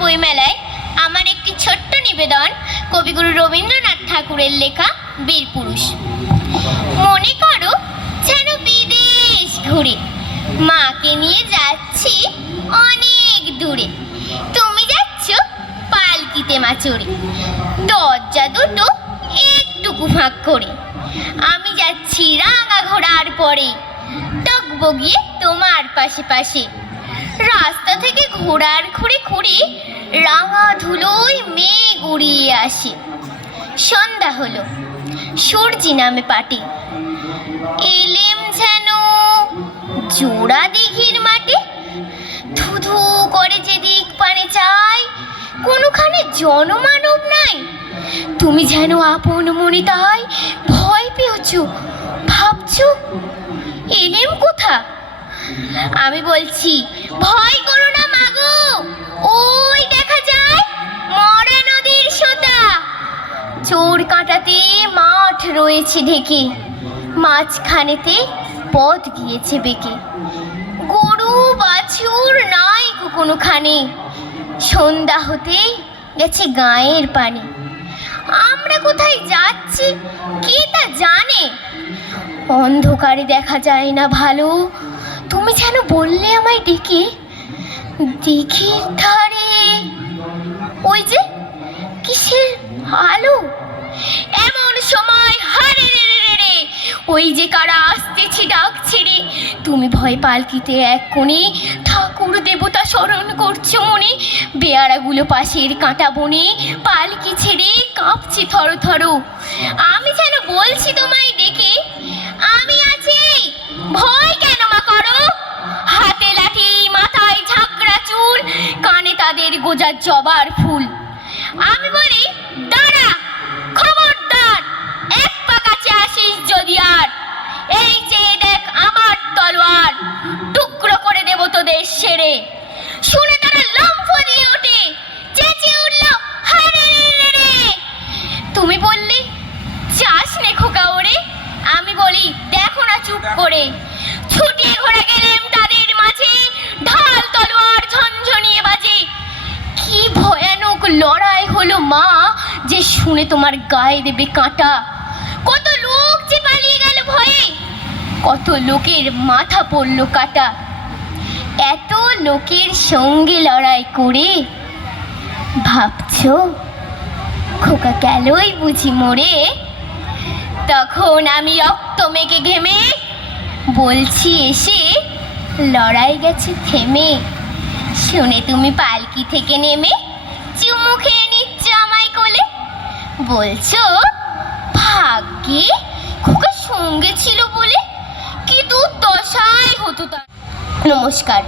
বইমেলায় আমার একটি ছোট্ট নিবেদন কবিগুরু রবীন্দ্রনাথ ঠাকুরের লেখা বীরপুরুষ। মনে করো যেন বিদেশ ঘুরে মাকে নিয়ে যাচ্ছি অনেক দূরে। তুমি যাচ্ছ পালকিতে মা চড়ে, দরজা দুটো একটুকু ফাঁক করে। আমি যাচ্ছি রাঙা ঘোড়ার পরে, টকবগিয়ে তোমার পাশে পাশে। রাস্তা থেকে ঘোড়ার খুঁড়ে খুঁড়ে রাঙা ধুলোয় মেঘ উড়িয়ে আসে। সন্ধ্যা হলো, সূর্যি নামে পাটে, এলেম যেন জোড়া দিঘির মাঠে। ধুধু করে যেদিক পানে চাই, কোনোখানে জনমানব নাই। তুমি যেন আপন মনে তাই ভয় পেয়েছ, ভাবছো এলেম কোথা। আমি বলছি ভয় করো না মাগো, ওই দেখা যায় মরা নদীর সোতা। চোর কাঁটাতে মাঠ রয়েছে ঢেকে, মাঝখানেতে পথ গিয়েছে বেঁকে। গরু বাছুর নাই কোনোখানে, সন্ধ্যা হতে গেছে গায়ের পানি। আমরা কোথায় যাচ্ছি কে তা জানে, অন্ধকারে দেখা যায় না ভালো। তুমি যেন বললে আমায় ডেকে, দিঘির ধারে ওই যে কিসের আলো। এমন সময় হারে রে রে রে, ওই যে কারা আসতেছে ডাক ছেড়ে। তুমি ভয় পালকিতে এক কোণে ঠাকুর দেবতা স্মরণ করছো মনে। বেয়ারাগুলো পাশের কাঁটা বনে পালকি ছেড়ে কাঁপছে থর থর। আমি যেন বলছি তোমায় ডেকে, আমি আছি, ভয় কেন মা করো। হাতে লাঠি, মাথায় ঝাঁকড়া চুল, কানে তাদের গোজার জবার ফুল। আমি বলি দাঁড়া, খবরদার, এক পা কাছে আসিস যদি আর। এই চেয়ে দেখ আমার তলোয়ার, টুকরো করে দেব তোদের সেরে। শুনে তারা লম্ফ দিয়ে ওঠে, চেঁচিয়ে উঠল হারে রে রে রে। তুমি বললে যাস নে খোকা ওরে। আমি বলি দেখো না চুপ করে। ছুটিয়ে ঘোড়া গেলেম তাদের মাঝে, ঢাল তলোয়ার ঝনঝনিয়ে বাজে। কি ভয়ানক লড়াই হলো মা, যে শুনে তোমার গায়ে দেবে কাঁটা। কত লোক যে পালিয়ে গেল ভয়ে, কত লোকের মাথা পড়লো কাটা। এত লোকের সঙ্গে লড়াই করে ভাবছো খোকা গেলই বুঝি মরে। তখন আমি রক্ত মেখে ঘেমে বলছি এসে, লড়াই গেছে থেমে। শুনে তুমি পালকি থেকে নেমে চুমু খেয়ে নিচ্ছ আমায় কোলে, বলছো ভাগ্যে খোকা সঙ্গে ছিল বলে। কি দুর্দশাই হতো তার। নমস্কার।